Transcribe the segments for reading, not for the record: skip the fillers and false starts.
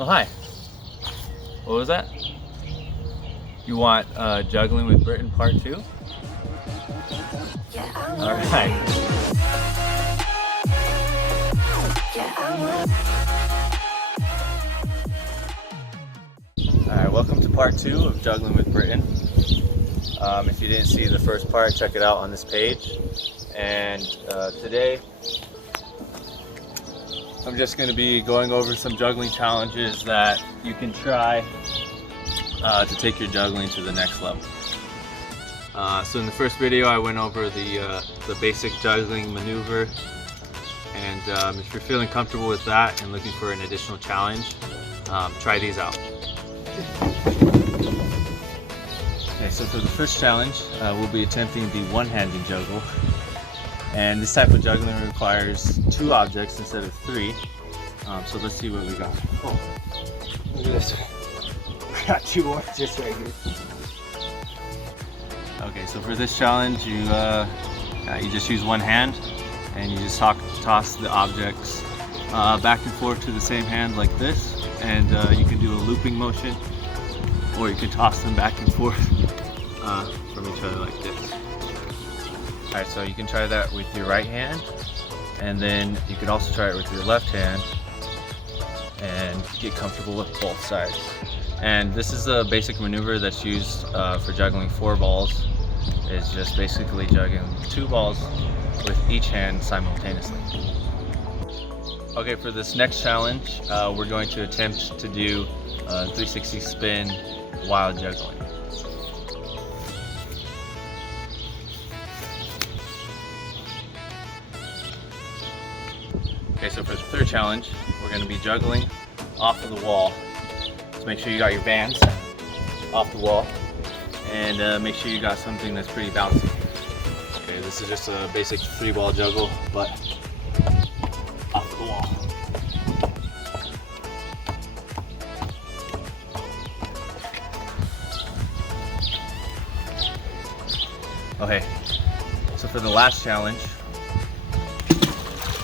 Oh, hi. What was that? You want Juggling with Britton Part 2? Alright. Alright, welcome to Part 2 of Juggling with Britton. If you didn't see the first part, check it out on this page. And today, I'm just going to be going over some juggling challenges that you can try to take your juggling to the next level. So in the first video I went over the basic juggling maneuver, and if you're feeling comfortable with that and looking for an additional challenge, try these out. Okay, so for the first challenge, we'll be attempting the one-handed juggle. And this type of juggling requires 2 objects instead of 3. So let's see what we got. Oh, look at this. I got 2 oranges right here. Okay, so for this challenge, you just use one hand, and you just toss the objects back and forth to the same hand like this, and you can do a looping motion, or you can toss them back and forth from each other like this. Alright, so you can try that with your right hand, and then you could also try it with your left hand and get comfortable with both sides. And this is a basic maneuver that's used for juggling 4 balls. It's just basically juggling 2 balls with each hand simultaneously. Okay, for this next challenge, we're going to attempt to do a 360 spin while juggling. Okay, so for the third challenge, we're going to be juggling off of the wall. So make sure you got your bands off the wall, and make sure you got something that's pretty bouncy. Okay, this is just a basic 3-ball juggle, but off the wall. Okay, so for the last challenge,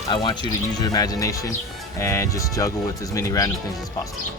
I want you to use your imagination and just juggle with as many random things as possible.